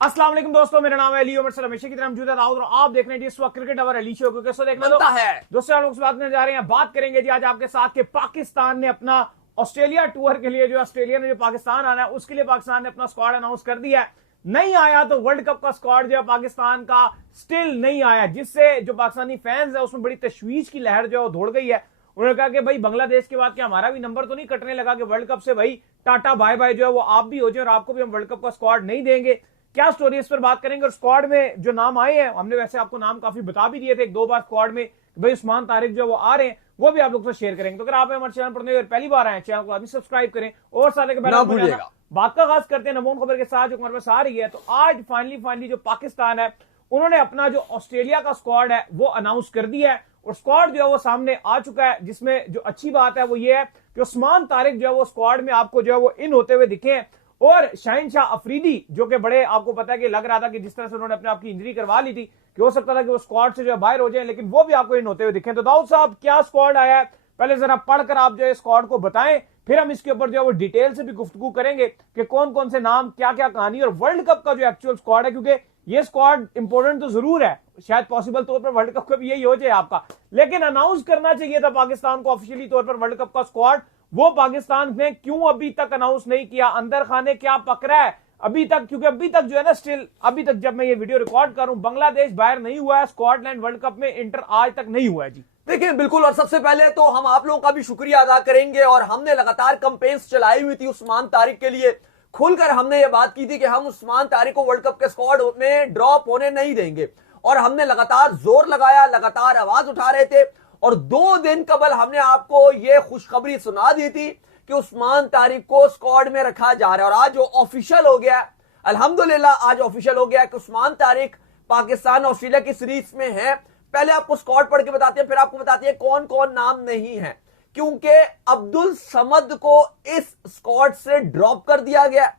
अस्सलाम वालेकुम दोस्तों, मेरा नाम है अली उमर। हमेशा की तरह मौजूद है और आप देख रहे हैं जी इस वक्त क्रिकेट अवर अली शो को। कैसे देखना बनता है दोस्तों, हम लोग इस बात करने जा रहे हैं, बात करेंगे जी आज आपके साथ कि पाकिस्तान ने अपना ऑस्ट्रेलिया टूर के लिए, जो ऑस्ट्रेलिया ने जो पाकिस्तान आना है उसके लिए पाकिस्तान ने अपना स्क्वाड अनाउंस कर दिया है। नहीं आया तो वर्ल्ड कप का स्क्वाड जो है पाकिस्तान का स्टिल नहीं आया, जिससे जो पाकिस्तानी फैंस है उसमें बड़ी तशवीश की लहर जो है दौड़ गई है। उन्होंने कहा कि भाई बांग्लादेश के बाद क्या हमारा भी नंबर तो नहीं कटने लगा कि वर्ल्ड कप से भाई टाटा बाय बाय जो है वो आप भी हो जाए और आपको भी हम वर्ल्ड कप का स्क्वाड नहीं देंगे। क्या स्टोरी, इस पर बात करेंगे। और स्क्वाड में जो नाम आए हैं, हमने वैसे आपको नाम काफी बता भी दिए थे एक दो बार स्क्वाड में, भाई उस्मान तारिक जो वो आ रहे हैं, वो भी आप लोग से शेयर करेंगे। तो अगर आप हमारे चैनल पर पहली बार आए, चैनल को आदमी सब्सक्राइब करें और साथ के ना भूलिएगा। बात का आगाज करते हैं नमून खबर के साथ जो हमारे पास आ रही है। तो आज फाइनली जो पाकिस्तान है उन्होंने अपना जो ऑस्ट्रेलिया का स्क्वाड है वो अनाउंस कर दिया है और स्क्वाड जो है वो सामने आ चुका है, जिसमें जो अच्छी बात है वो ये है कि उस्मान तारिक जो है वो स्क्वाड में आपको जो है वो इन होते हुए दिखे हैं। और शाहीन शाह अफरीदी जो कि बड़े आपको पता है कि लग रहा था कि जिस तरह से उन्होंने अपने आप की इंजरी करवा ली थी कि हो सकता था कि वो स्क्वाड से जो है बाहर हो जाए, लेकिन वो भी आपको इन होते हुए दिखे। तो दाऊद साहब, क्या स्क्वाड आया है, पहले जरा पढ़कर आप जो है स्क्वाड को बताएं, फिर हम इसके ऊपर जो है वो डिटेल से भी गुफ्तगू करेंगे कि कौन कौन से नाम, क्या क्या कहानी और वर्ल्ड कप का जो एक्चुअल स्क्वाड है, क्योंकि ये स्क्वाड इंपॉर्टेंट तो जरूर है, शायद पॉसिबल तौर पर वर्ल्ड कप का भी यही हो जाए आपका, लेकिन अनाउंस करना चाहिए था पाकिस्तान को ऑफिशियली तौर पर वर्ल्ड कप का स्क्वाड। वो पाकिस्तान ने क्यों अभी तक अनाउंस नहीं किया, अंदर खाने क्या पकड़ा है अभी तक, क्योंकि अभी तक जो है ना स्टिल अभी तक जब मैं ये वीडियो रिकॉर्ड करूं बांग्लादेश बाहर नहीं हुआ है, स्कॉटलैंड वर्ल्ड कप में इंटर आज तक नहीं हुआ है जी। देखिए बिल्कुल, और सबसे पहले तो हम आप लोगों का भी शुक्रिया अदा करेंगे। और हमने लगातार कैंपेन्स चलाई हुई थी उस्मान तारिक के लिए, खुलकर हमने ये बात की थी कि हम उस्मान तारिक को वर्ल्ड कप के स्क्वाड में ड्रॉप होने नहीं देंगे। और हमने लगातार जोर लगाया, लगातार आवाज उठा रहे थे। और 2 दिन कबल हमने आपको यह खुशखबरी सुना दी थी कि उस्मान तारिक को स्क्वाड में रखा जा रहा है। और आज जो ऑफिशियल हो गया, अल्हम्दुलिल्लाह आज ऑफिशियल हो गया कि उस्मान तारिक पाकिस्तान ऑस्ट्रेलिया की सीरीज में है। पहले आपको स्क्वाड पढ़ के बताते हैं, फिर आपको बताते हैं कौन कौन नाम नहीं है, क्योंकि अब्दुल समद को इस स्क्वाड से ड्रॉप कर दिया गया।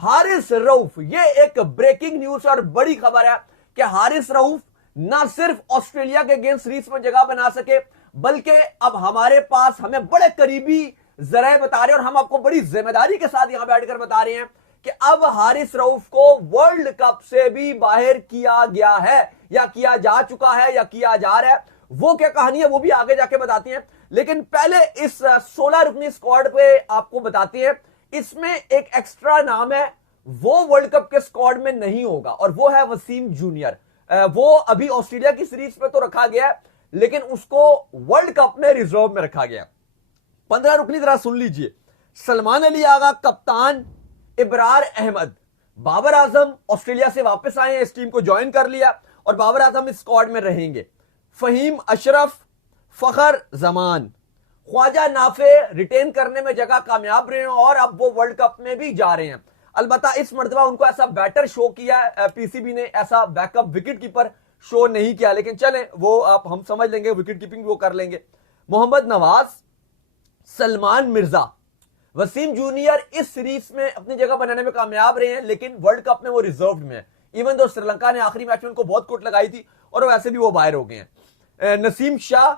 हारिस रऊफ, ये एक ब्रेकिंग न्यूज और बड़ी खबर है कि हारिस रऊफ ना सिर्फ ऑस्ट्रेलिया के अगेंस्ट सीरीज में जगह बना सके, बल्कि अब हमारे पास हमें बड़े करीबी जराए बता रहे हैं और हम आपको बड़ी जिम्मेदारी के साथ यहां बैठकर बता रहे हैं कि अब हारिस रऊफ को वर्ल्ड कप से भी बाहर किया गया है, या किया जा चुका है, या किया जा रहा है। वो क्या कहानी है वो भी आगे जाके बताते हैं, लेकिन पहले इस 16 रुकनी स्क्वाड पे आपको बताते हैं। इसमें एक एक्स्ट्रा नाम है, वो वर्ल्ड कप के स्क्वाड में नहीं होगा, और वो है वसीम जूनियर। वो अभी ऑस्ट्रेलिया की सीरीज पे तो रखा गया है, लेकिन उसको वर्ल्ड कप में रिजर्व में रखा गया। 15 रुकनी जरा सुन लीजिए। सलमान अली आगा कप्तान, इब्रार अहमद, बाबर आजम ऑस्ट्रेलिया से वापस आए हैं, इस टीम को ज्वाइन कर लिया और बाबर आजम इस स्क्वाड में रहेंगे। फहीम अशरफ, फखर जमान, ख्वाजा नाफे रिटेन करने में जगह कामयाब रहे हैं और अब वो वर्ल्ड कप में भी जा रहे हैं। अलबत्ता इस मर्तबा उनको ऐसा बैटर शो किया, पीसीबी ने ऐसा बैकअप विकेट कीपर शो नहीं किया, लेकिन चले वो आप हम समझ लेंगे, विकेट कीपिंग वो कर लेंगे। मोहम्मद नवाज, सलमान मिर्जा, वसीम जूनियर इस सीरीज में अपनी जगह बनाने में कामयाब रहे हैं, लेकिन वर्ल्ड कप में वो रिजर्व में है। इवन दो श्रीलंका ने आखिरी मैच में उनको बहुत कुट लगाई थी और वैसे भी वो बाहर हो गए हैं। नसीम शाह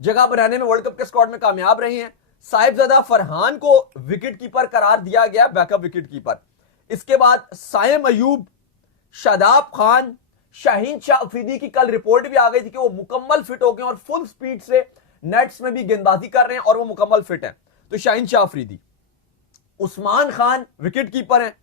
जगह बनाने में वर्ल्ड कप के स्क्वाड में कामयाब रहे हैं। साहिबजादा फरहान को विकेट कीपर करार दिया गया, बैकअप विकेट कीपर। इसके बाद साइम अयूब, शादाब खान, शाहीन शाह अफरीदी की कल रिपोर्ट भी आ गई थी कि वो मुकम्मल फिट हो गए और फुल स्पीड से नेट्स में भी गेंदबाजी कर रहे हैं और वो मुकम्मल फिट है। तो शाहीन शाह अफरीदी, उस्मान खान विकेट कीपर हैं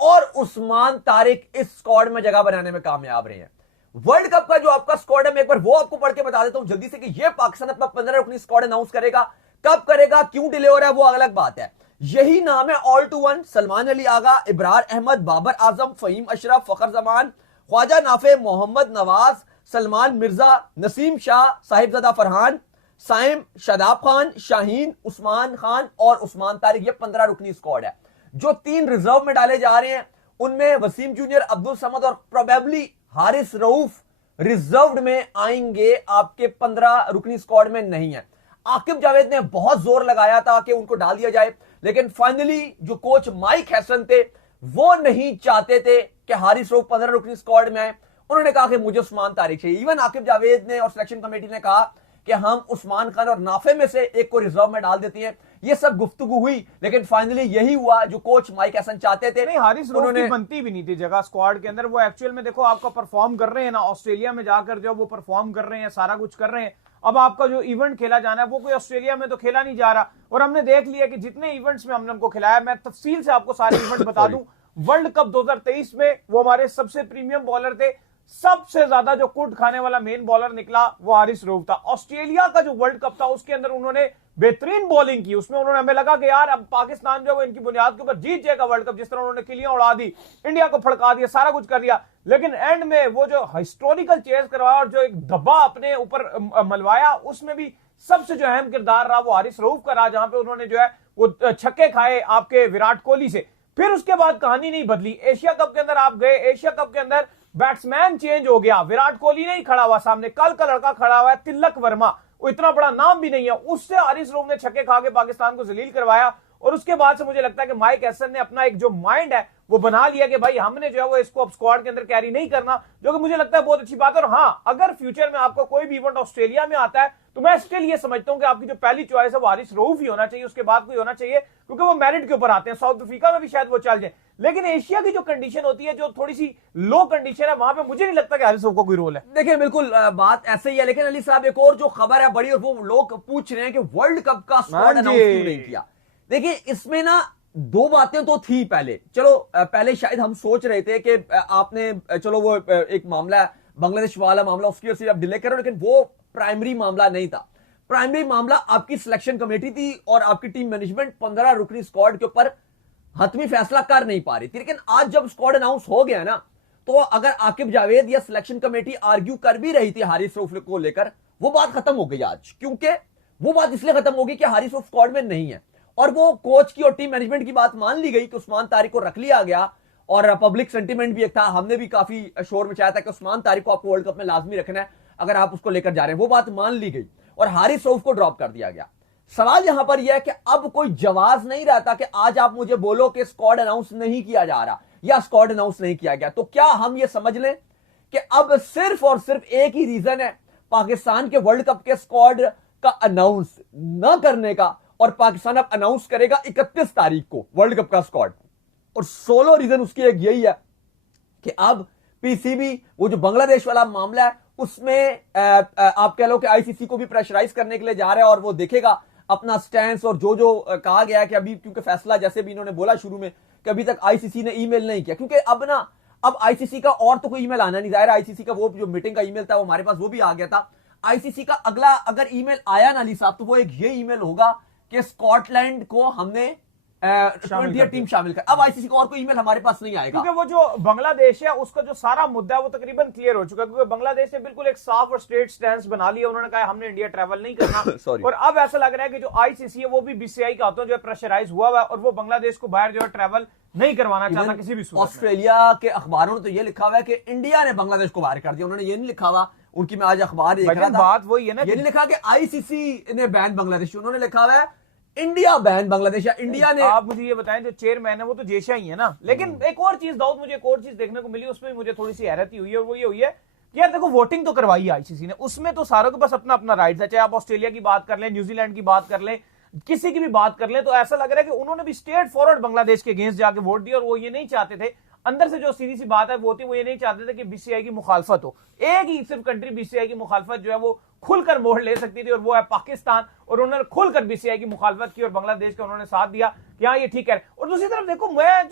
और उस्मान तारिक इस स्क्वाड में जगह बनाने में कामयाब रहे हैं। वर्ल्ड कप का जो आपका स्क्वाड है, मैं एक बार वो आपको पढ़ के बता देता हूं जल्दी से कि ये पाकिस्तान अपना 15 रुकनी स्क्वाड अनाउंस करेगा। कब करेगा, क्यों डिले हो रहा है, वो अलग बात है। यही नाम है ऑल टू वन: सलमान अली आगा, इब्रार अहमद, बाबर आजम, फहीम अशरफ, फखर जमान, ख्वाजा नाफे, मोहम्मद नवाज, सलमान मिर्जा, नसीम शाह, साहिबजादा फरहान, साइम, शादाब खान, शाहीन, उस्मान खान और उस्मान तारिक। ये 15 रुकनी स्क्वाड है। जो 3 रिजर्व में डाले जा रहे हैं उनमें वसीम जूनियर, अब्दुल समद और प्रोबेबली हारिस रऊफ रिजर्व में आएंगे, आपके 15 रुकनी स्क्वाड में नहीं है। आकिब जावेद ने बहुत जोर लगाया था कि उनको डाल दिया जाए, लेकिन फाइनली जो कोच माइक हैसन थे वो नहीं चाहते थे कि हारिस रऊफ 15 रुकनी स्क्वाड में आए। उन्होंने कहा कि मुझे उस्मान तारिक चाहिए। इवन आकिब जावेद ने और सिलेक्शन कमेटी ने कहा कि हम उस्मान खान और नाफे में से एक को रिजर्व में डाल देते हैं। ये सब गुफ्तगू हुई, लेकिन फाइनली यही हुआ जो कोच माइक हैसन चाहते थे। नहीं, हारिस रऊफ की बनती भी नहीं थी जगह स्क्वाड के अंदर। वो एक्चुअल में देखो आपका परफॉर्म कर रहे हैं ना, ऑस्ट्रेलिया में जाकर जो वो परफॉर्म कर रहे हैं, सारा कुछ कर रहे हैं। अब आपका जो इवेंट खेला जाना है वो कोई ऑस्ट्रेलिया में तो खेला नहीं जा रहा, और हमने देख लिया कि जितने इवेंट्स में हमने उनको खिलाया, मैं तफसील से आपको सारे इवेंट बता दूं। वर्ल्ड कप 2023 में वो हमारे सबसे प्रीमियम बॉलर थे, सबसे ज्यादा जो कुट खाने वाला मेन बॉलर निकला वो हारिस रऊफ था। ऑस्ट्रेलिया का जो वर्ल्ड कप था उसके अंदर उन्होंने बेहतरीन बॉलिंग की, उसमें उन्होंने, हमें लगा कि यार अब पाकिस्तान जो है इनकी बुनियाद के ऊपर जीत जाएगा वर्ल्ड कप, जिस तरह उन्होंने किलियां उड़ा दी, इंडिया को फड़का दिया, सारा कुछ कर दिया। लेकिन एंड में वो जो हिस्टोरिकल चेज करवाया और जो एक धब्बा अपने ऊपर मलवाया, उसमें भी सबसे जो अहम किरदार रहा वो हारिस रऊफ का रहा, जहां पे उन्होंने जो है वो छक्के खाए आपके विराट कोहली से। फिर उसके बाद कहानी नहीं बदली। एशिया कप के अंदर आप गए, एशिया कप के अंदर बैट्समैन चेंज हो गया, विराट कोहली नहीं खड़ा हुआ सामने, कल का लड़का खड़ा हुआ है तिलक वर्मा, वो इतना बड़ा नाम भी नहीं है, उससे हारिस रऊफ ने छक्के खा के पाकिस्तान को जलील करवाया। और उसके बाद से मुझे लगता है कि माइक हैसन ने अपना एक जो माइंड है वो बना लिया कि भाई हमने जो है वो इसको अब स्क्वाड के अंदर कैरी नहीं करना, जो कि मुझे लगता है बहुत अच्छी बात है। और हाँ, अगर फ्यूचर में आपको कोई भी इवेंट ऑस्ट्रेलिया में आता है तो मैं स्टिल ये समझता हूं कि आपकी जो पहली चॉइस है वो हारिस रऊफ ही होना चाहिए, उसके बाद कोई होना चाहिए, क्योंकि वो मेरिट के ऊपर आते हैं। साउथ अफ्रीका में भी शायद वो चल जाए, लेकिन एशिया की जो कंडीशन होती है, जो थोड़ी सी लो कंडीशन है, वहां पे मुझे नहीं लगता कि हारिस रऊफ का कोई रोल है। देखिए बिल्कुल बात ऐसे ही है, लेकिन अली साहब एक और जो खबर है बड़ी, और वो लोग पूछ रहे हैं कि वर्ल्ड कप का स्क्वाड अनाउंस क्यों नहीं किया। देखिए इसमें ना दो बातें तो थी पहले, चलो पहले शायद हम सोच रहे थे कि आपने चलो वो एक मामला बांग्लादेश वाला मामला उसकी वजह से आप डिले करो, लेकिन वो प्राइमरी मामला नहीं था। प्राइमरी मामला आपकी सिलेक्शन कमेटी थी और आपकी टीम मैनेजमेंट 15 रुकनी स्क्वाड के ऊपर हतमी फैसला कर नहीं पा रही थी। लेकिन आज जब स्क्वाड अनाउंस हो गया ना, तो अगर आकिब जावेद या सिलेक्शन कमेटी आर्ग्यू कर भी रही थी हारिस रऊफ को लेकर, वो बात खत्म हो गई आज। क्योंकि वो बात इसलिए खत्म हो गई कि हारिस रऊफ स्क्वाड में नहीं है, और वो कोच की और टीम मैनेजमेंट की बात मान ली गई कि उस्मान तारिक को रख लिया गया। और पब्लिक सेंटीमेंट भी एक था, हमने भी काफी शोर मचाया था कि उस्मान तारिक को आपको वर्ल्ड कप में लाजमी रखना है अगर आप उसको लेकर जा रहे हैं, वो बात मान ली गई और हारिस रऊफ को ड्रॉप कर दिया गया। सवाल यहां पर यह है कि अब कोई जवाब नहीं रहता कि आज आप मुझे बोलो कि स्क्वाड अनाउंस नहीं किया जा रहा या स्क्वाड अनाउंस नहीं किया गया, तो क्या हम ये समझ लें कि अब सिर्फ और सिर्फ एक ही रीजन है पाकिस्तान के वर्ल्ड कप के स्क्वाड का अनाउंस न करने का, और पाकिस्तान अब अनाउंस करेगा 31 तारीख को वर्ल्ड कप का स्क्वाड। और 16 रीजन उसकी एक यही है कि अब पीसीबी वो जो बांग्लादेश वाला मामला है उसमें आप कह लो कि आईसीसी को भी प्रेशराइज करने के लिए जा रहा है, और वो देखेगा अपना स्टैंड। और जो कहा गया है कि अभी क्योंकि फैसला जैसे भी इन्होंने बोला शुरू में कि अभी तक आईसीसी ने ईमेल नहीं किया, क्योंकि अब आईसीसी का और तो कोई ईमेल आना नहीं, जाहिर आईसीसी का वो जो मीटिंग का ईमेल था वो हमारे पास वो भी आ गया था। आईसीसी का अगला अगर ईमेल आया ना अली साहब, तो वो एक ये ईमेल होगा कि स्कॉटलैंड को हमने टीम शामिल कर। अब आईसीसी का और कोई ईमेल हमारे पास नहीं आएगा, क्योंकि वो जो बांग्लादेश है उसका जो सारा मुद्दा है वो तकरीबन क्लियर हो चुका है, क्योंकि बांग्लादेश ने बिल्कुल एक साफ और स्ट्रेट स्टैंड बना लिया। उन्होंने कहा हमने इंडिया ट्रैवल नहीं करना और अब ऐसा लग रहा है कि जो आईसीसी है वो भी बीसीआई का हाथों जो है प्रेशराइज हुआ है और वो बांग्लादेश को बाहर जो है ट्रैवल नहीं करवाना चाहता किसी भी सूरत में। ऑस्ट्रेलिया के अखबारों ने तो ये लिखा हुआ है कि इंडिया ने बांग्लादेश को बाहर कर दिया, उन्होंने ये नहीं लिखा हुआ, उनकी मैं आज अखबार देख रहा था, बात वही है ना, ये नहीं लिखा कि आईसीसी ने बैन बांग्लादेश, उन्होंने लिखा हुआ है इंडिया बैन बांग्लादेश या इंडिया ने। आप मुझे ये बताएं जो चेयरमैन है वो तो जेशा ही है ना, लेकिन एक और चीज दाऊद, मुझे एक और चीज देखने को मिली, उसमें मुझे थोड़ी सी हैरत हुई है, और वो ये हुई है कि यार देखो वोटिंग तो करवाई है आईसीसी ने, उसमें तो सारों के पास अपना अपना राइट है, चाहे आप ऑस्ट्रेलिया की बात कर लें, न्यूजीलैंड की बात कर लें, किसी की भी बात कर लें, तो ऐसा लग रहा है कि उन्होंने भी स्ट्रेट फॉरवर्ड बांग्लादेश के अगेंस्ट जाके वोट दिया, और वो ये नहीं चाहते थे, अंदर से जो सीधी सी बात है वो थी, वो ये नहीं चाहते थे कि बीसीआई की मुखालफत हो। एक ही सिर्फ कंट्री बीसीआई की मुखालफत जो है वो खुलकर मोड़ ले सकती थी, और वो है पाकिस्तान, और उन्होंने खुलकर बीसीआई की मुखालफत की और बांग्लादेश का उन्होंने साथ दिया कि हाँ ये ठीक है। और दूसरी तरफ देखो,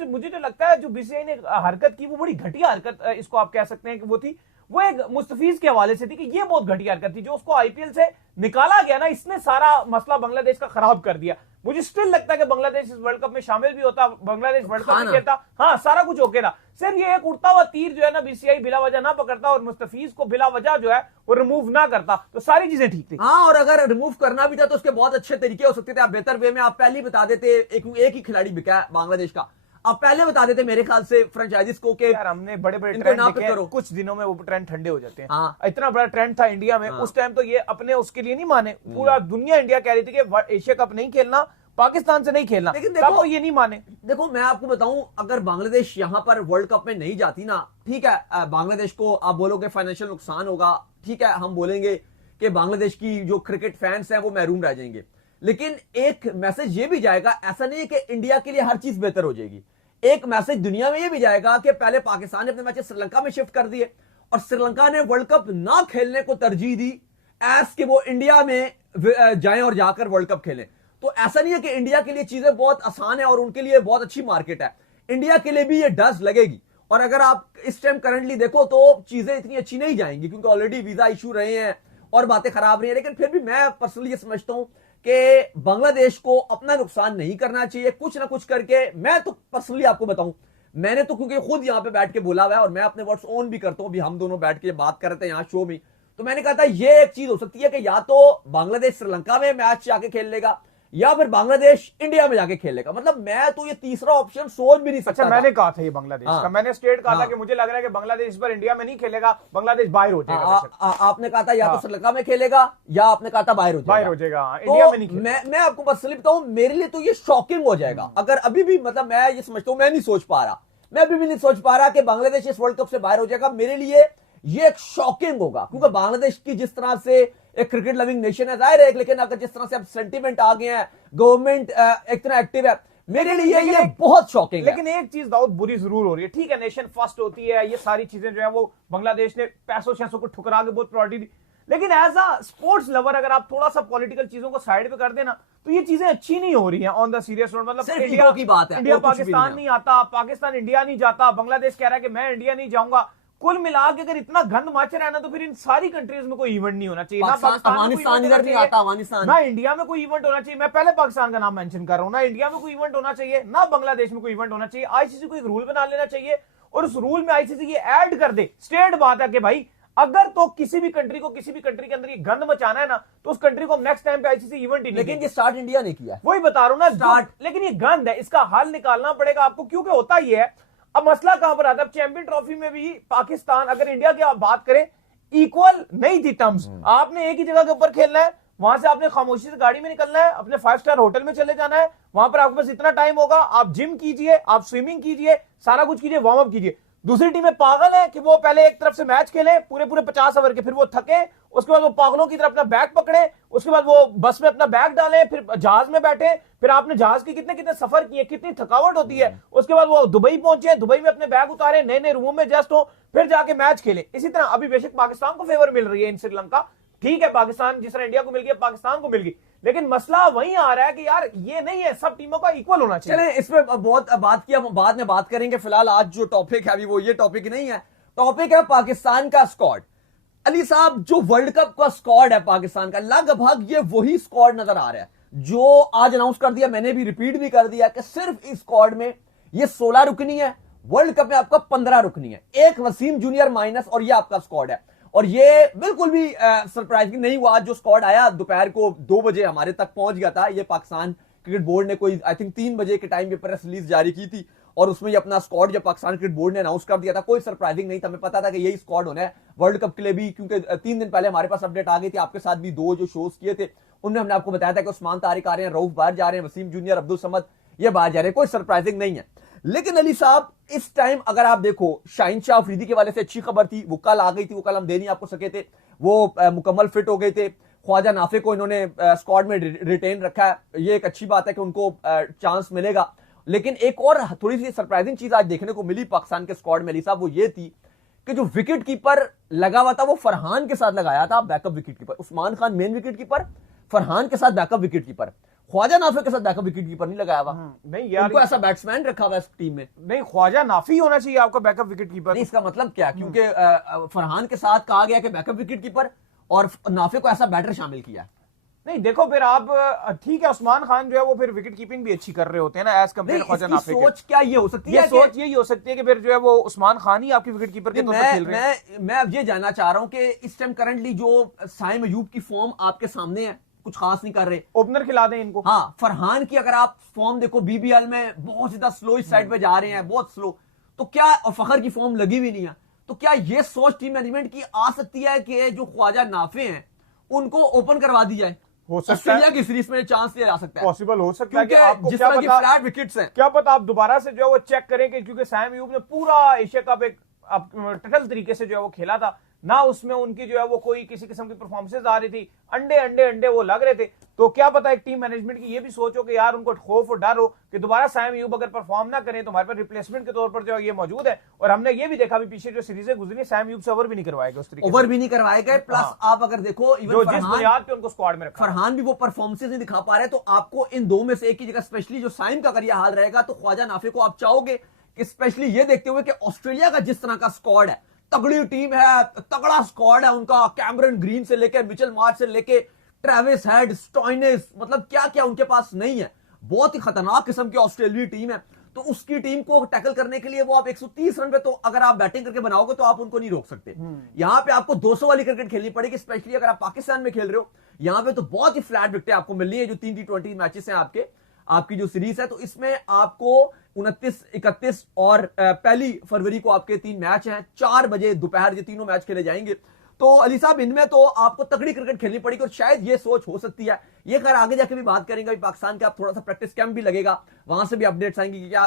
मुझे जो लगता है जो बीसीआई ने हरकत की वो बड़ी घटिया हरकत इसको आप कह सकते हैं कि वो थी, वो एक मुस्तफीज के हवाले से थी कि ये बहुत घटिया हरकत थी, जो उसको आईपीएल से निकाला गया ना, इसने सारा मसला बांग्लादेश का खराब कर दिया। मुझे स्टिल लगता है कि बांग्लादेश इस वर्ल्ड कप में शामिल भी होता, बांग्लादेश वर्ल्ड कप में खेलता, हाँ सारा कुछ ओके था, सिर्फ ये एक उड़ता हुआ तीर जो है ना बीसीआई बिला वजह ना पकड़ता और मुस्तफीज को बिला वजह जो है वो रिमूव ना करता, तो सारी चीजें ठीक थी। हाँ, और अगर रिमूव करना भी था तो उसके बहुत अच्छे तरीके हो सकते थे, आप बेहतर वे में आप पहले ही बता देते, एक ही खिलाड़ी बिका है बांग्लादेश का, आप पहले बता देते मेरे ख्याल से फ्रेंचाइजीज को कि यार हमने बड़े बड़े ट्रेंड देखे, कुछ दिनों में वो ट्रेंड ठंडे हो जाते हैं। हाँ। इतना बड़ा ट्रेंड था इंडिया में, उस टाइम तो ये अपने उसके लिए नहीं माने, पूरा दुनिया इंडिया कह रही थी कि एशिया कप नहीं खेलना, पाकिस्तान से नहीं खेलना, लेकिन देखो ये नहीं माने। देखो मैं आपको बताऊं, अगर बांग्लादेश यहां पर वर्ल्ड कप में नहीं जाती ना, ठीक है, बांग्लादेश को आप बोलोगे फाइनेंशियल नुकसान होगा, ठीक है, हम बोलेंगे कि बांग्लादेश की जो क्रिकेट फैंस हैं वो महरूम रह जाएंगे। लेकिन एक मैसेज ये भी जाएगा, ऐसा नहीं है कि इंडिया के लिए हर चीज बेहतर हो जाएगी। एक मैसेज दुनिया में ये भी जाएगा कि पहले पाकिस्तान ने अपने मैचेस श्रीलंका में शिफ्ट कर दिए और श्रीलंका ने वर्ल्ड कप ना खेलने को तरजीह दी एज कि वो इंडिया में जाएं और जाकर वर्ल्ड कप खेलें। तो ऐसा नहीं है कि इंडिया के लिए चीजें बहुत आसान है और उनके लिए बहुत अच्छी मार्केट है, इंडिया के लिए भी ये डज लगेगी। और अगर आप इस टाइम करंटली देखो तो चीजें इतनी अच्छी नहीं जाएंगी क्योंकि ऑलरेडी वीजा इशू रहे हैं और बातें खराब रही हैं। लेकिन फिर भी मैं पर्सनली ये समझता हूं कि बांग्लादेश को अपना नुकसान नहीं करना चाहिए, कुछ ना कुछ करके। मैं तो पर्सनली आपको बताऊं, मैंने तो क्योंकि खुद यहां पे बैठ के बोला हुआ है और मैं अपने वर्ड्स ऑन भी करता हूं, भी हम दोनों बैठ के बात कर रहे थे यहां शो में, तो मैंने कहा था ये एक चीज हो सकती है कि या तो बांग्लादेश श्रीलंका में मैच जाके खेल लेगा या फिर बांग्लादेश इंडिया में जाके खेलेगा। मतलब मैं तो ये तीसरा ऑप्शन सोच भी नहीं सकता। अच्छा, मैंने कहा था ये बांग्लादेश का, मैंने स्टेट कहा था कि मुझे लग रहा है कि बांग्लादेश इस बार इंडिया में नहीं खेलेगा, बांग्लादेश बाहर हो जाएगा। आपने कहा था या तो श्रीलंका में खेलेगा या आपने कहा था बाहर हो जाएगा, इंडिया में नहीं खेलेगा। मैं आपको पर्सनली बताऊं, मेरे लिए तो ये शॉकिंग हो जाएगा अगर अभी भी, मतलब मैं ये समझता हूं, मैं नहीं सोच पा रहा, मैं अभी भी नहीं सोच पा रहा कि बांग्लादेश इस वर्ल्ड कप से बाहर हो जाएगा। मेरे लिए ये एक शॉकिंग होगा क्योंकि बांग्लादेश की जिस तरह से एक क्रिकेट लविंग नेशन है, जाहिर है, लेकिन अगर जिस तरह से अब सेंटीमेंट आ गए हैं, गवर्नमेंट इतना एक्टिव है, मेरे लिए ये बहुत शॉकिंग है। लेकिन एक चीज दाऊद बुरी जरूर हो रही है, ठीक है, नेशन फर्स्ट होती है, ये सारी चीजें जो है वो बांग्लादेश ने पैसों शैसों को ठुकरा के बहुत प्रायोरिटी दी, लेकिन एज अ स्पोर्ट्स लवर अगर आप थोड़ा सा पॉलिटिकल चीजों को साइड पे कर देना तो ये चीजें अच्छी नहीं हो रही हैं ऑन द सीरियस नोट। मतलब इंडिया की बात है, इंडिया पाकिस्तान नहीं आता, पाकिस्तान इंडिया नहीं जाता, बांग्लादेश कह रहा है कि मैं इंडिया नहीं जाऊंगा। कुल मिला के अगर इतना गंद मच रहा है ना तो फिर इन सारी कंट्रीज में कोई इवेंट नहीं होना चाहिए, ना अफगानिस्तान इधर नहीं आता, अफगानिस्तान ना इंडिया में कोई इवेंट होना चाहिए। मैं पहले पाकिस्तान का नाम मेंशन कर रहा हूं, ना इंडिया में कोई इवेंट होना चाहिए, ना बांग्लादेश में कोई इवेंट होना चाहिए। आईसीसी को एक रूल बना लेना चाहिए और उस रूल में आईसीसी ये ऐड कर दे, स्टेट बात है कि भाई अगर तो किसी भी कंट्री को किसी भी कंट्री के अंदर ये गंद मचाना है ना तो उस कंट्री को नेक्स्ट टाइम पे आईसीसी इवेंट ही नहीं। लेकिन ये स्टार्ट इंडिया ने किया, वही बता रहा हूं ना स्टार्ट, लेकिन ये गंद है, इसका हल निकालना पड़ेगा आपको, क्योंकि होता ही है। अब मसला कहां पर आता है, चैंपियन ट्रॉफी में भी पाकिस्तान, अगर इंडिया की आप बात करें, इक्वल नहीं थी टर्म्स। आपने एक ही जगह के ऊपर खेलना है, वहां से आपने खामोशी से गाड़ी में निकलना है, अपने 5 स्टार होटल में चले जाना है, वहां पर आपके पास इतना टाइम होगा, आप जिम कीजिए, आप स्विमिंग कीजिए, सारा कुछ कीजिए, वार्म अप कीजिए। दूसरी टीमें पागल है कि वो पहले एक तरफ से मैच खेले पूरे 50 ओवर के, फिर वो थके, उसके बाद वो पागलों की तरह अपना बैग पकड़े, उसके बाद वो बस में अपना बैग डालें, फिर जहाज में बैठे, फिर आपने जहाज के कितने कितने सफर किए, कितनी थकावट होती है, उसके बाद वो दुबई पहुंचे, दुबई में अपने बैग उतारे, नए नए रूमों में एडजस्ट हो, फिर जाके मैच खेले। इसी तरह अभी बेशक पाकिस्तान को फेवर मिल रही है इन श्रीलंका, ठीक है, पाकिस्तान जिस तरह इंडिया को मिल गया पाकिस्तान को मिल गई, लेकिन मसला वहीं आ रहा है कि यार ये नहीं है, सब टीमों का इक्वल होना चाहिए। चलें, इसमें बहुत बात की, हम बाद में बात करेंगे। फिलहाल आज जो टॉपिक है अभी वो ये टॉपिक नहीं है, टॉपिक है पाकिस्तान का स्क्वाड। अली साहब, जो वर्ल्ड कप का स्क्वाड है पाकिस्तान का, लगभग ये वही स्क्वाड नजर आ रहा है जो आज अनाउंस कर दिया, मैंने भी रिपीट भी कर दिया कि सिर्फ इस स्क्वाड में ये 16 रुकनी है, वर्ल्ड कप में आपका 15 रुकनी है, एक वसीम जूनियर माइनस, और ये आपका स्क्वाड है। और ये बिल्कुल भी सरप्राइजिंग नहीं हुआ, जो स्क्वाड आया दोपहर को 2 बजे हमारे तक पहुंच गया था। ये पाकिस्तान क्रिकेट बोर्ड ने कोई आई थिंक 3 बजे के टाइम पे प्रेस रिलीज जारी की थी और उसमें ये अपना स्क्वाड जब पाकिस्तान क्रिकेट बोर्ड ने अनाउंस कर दिया था, कोई सरप्राइजिंग नहीं था, हमें पता था कि यही स्क्वाड होना है वर्ल्ड कप के लिए भी, क्योंकि 3 दिन पहले हमारे पास अपडेट आ गई थी, आपके साथ भी 2 जो शोज किए थे उनमें हमने आपको बताया था कि उस्मान तारिक आ रहे हैं, रऊफ बाहर जा रहे हैं, वसीम जूनियर, अब्दुल समद ये बाहर जा रहे हैं, कोई सरप्राइजिंग नहीं है। लेकिन अली साहब, इस टाइम अगर आप देखो, शाहीन शाह अफरीदी के वाले से अच्छी खबर थी, वो कल आ गई थी, वो कल हम दे नहीं आपको सके थे, वो मुकम्मल फिट हो गए थे। ख्वाजा नाफे को इन्होंने स्क्वाड में रिटेन रखा है, ये एक अच्छी बात है कि उनको चांस मिलेगा। लेकिन एक और थोड़ी सी सरप्राइजिंग चीज आज देखने को मिली पाकिस्तान के स्क्वाड में अली साहब, वो ये थी कि जो विकेट कीपर लगा हुआ था वो फरहान के साथ लगाया था, backup wicket keeper. Usman Khan main wicket keeper, Farhan के साथ backup wicket keeper, Khawaja Nafay के साथ बैकअप विकेट कीपर नहीं लगाया हुआ। नहीं यार, उनको ऐसा बैट्समैन रखा हुआ इस टीम में। नहीं, ख्वाजा नाफी होना चाहिए आपका बैकअप विकेट कीपर। नहीं, इसका मतलब क्या, क्योंकि फरहान के साथ कहा गया कि बैकअप विकेट कीपर और नाफे को ऐसा बैटर शामिल किया। नहीं देखो, फिर आप ठीक है, उस्मान खान जो है वो फिर विकेट कीपिंग भी अच्छी कर रहे होते हैं ना एज कम्पेयर ख्वाजा नाफे के। सोच क्या ये हो सकती है, सोच यही हो सकती है कि फिर जो है वो उस्मान खान ही आपकी विकेट कीपर के तौर पर खेल रहे हैं। मैं अब ये जानना चाह रहा हूं कि इस टाइम करंटली जो साइम अयूब की फॉर्म आपके सामने है, कुछ खास नहीं कर रहे, ओपनर खिला दें इनको। हाँ, फरहान की अगर आप फॉर्म देखो, बीबीएल में बहुत ज्यादा स्लो इस साइड पे जा रहे हैं, बहुत स्लो, तो क्या, और फखर की फॉर्म लगी भी नहीं है, तो क्या ये सोच टीम मैनेजमेंट की आ सकती है कि जो ख्वाजा नाफे हैं उनको ओपन करवा दी जाए? हो सकता है की सीरीज में चांस लिया जा सकता है, पॉसिबल हो सकता है कि आपको जिस तरह की फ्लैट विकेट्स हैं, क्या पता आप दोबारा से जो है वो चेक करें कि क्योंकि साइम अयूब ने पूरा एशिया कप एक टटल तरीके से जो है वो खेला था, ना उसमें उनकी जो है वो कोई किसी किस्म की परफॉर्मेंसेज आ रही थी, अंडे अंडे अंडे वो लग रहे थे। तो क्या पता एक टीम मैनेजमेंट की ये भी सोच हो कि यार उनको खौफ और डर हो कि दोबारा साइम अयूब अगर परफॉर्म ना करें तो हमारे पास रिप्लेसमेंट के तौर पर जो ये मौजूद है। और हमने ये भी देखा अभी पीछे जो सीरीजें गुजरी, साइम अयूब से ओवर भी नहीं करवाए गए, उस तरीके ओवर भी नहीं करवाए गए। प्लस हाँ। आप अगर देखो जो जिस बुनियाद पे उनको स्क्वाड में रखा, फरहान भी वो परफॉर्मेंसेज नहीं दिखा पा रहे, तो आपको इन दो में से एक ही जगह, स्पेशली जो साइम का अगर यह हाल रहेगा तो ख्वाजा नाफे को आप चाहोगे कि स्पेशली ये देखते हुए कि ऑस्ट्रेलिया का जिस तरह का स्क्वाड है, तगड़ी टीम है, तगड़ा स्क्वाड है उनका, कैमरन ग्रीन से लेकर मिचेल मार्श से लेकर ट्रेविस हेड, स्टोइनिस, मतलब क्या क्या उनके पास नहीं है। बहुत ही खतरनाक किस्म की ऑस्ट्रेलियाई टीम है। तो उसकी टीम को टैकल करने के लिए वो आप 130 रन पे तो अगर आप बैटिंग करके बनाओगे तो आप उनको नहीं रोक सकते। यहां पे आपको 200 वाली क्रिकेट खेलनी पड़ेगी, स्पेशली अगर आप पाकिस्तान में खेल रहे हो। यहां पे तो बहुत ही फ्लैट विकेटें आपको मिल रही है। जो 3 T20 मैचेस हैं आपकी जो सीरीज है, तो इसमें आपको 29, 31 और पहली फरवरी को आपके 3 मैच हैं। 4 बजे दोपहर ये तीनों मैच खेले जाएंगे। तो अली साहब, इनमें तो आपको तगड़ी क्रिकेट खेलनी पड़ेगी और शायद ये सोच हो सकती है, ये खैर आगे जाके भी बात करेंगे। पाकिस्तान का आप थोड़ा सा प्रैक्टिस कैंप भी लगेगा, वहां से भी अपडेट्स आएंगे कि क्या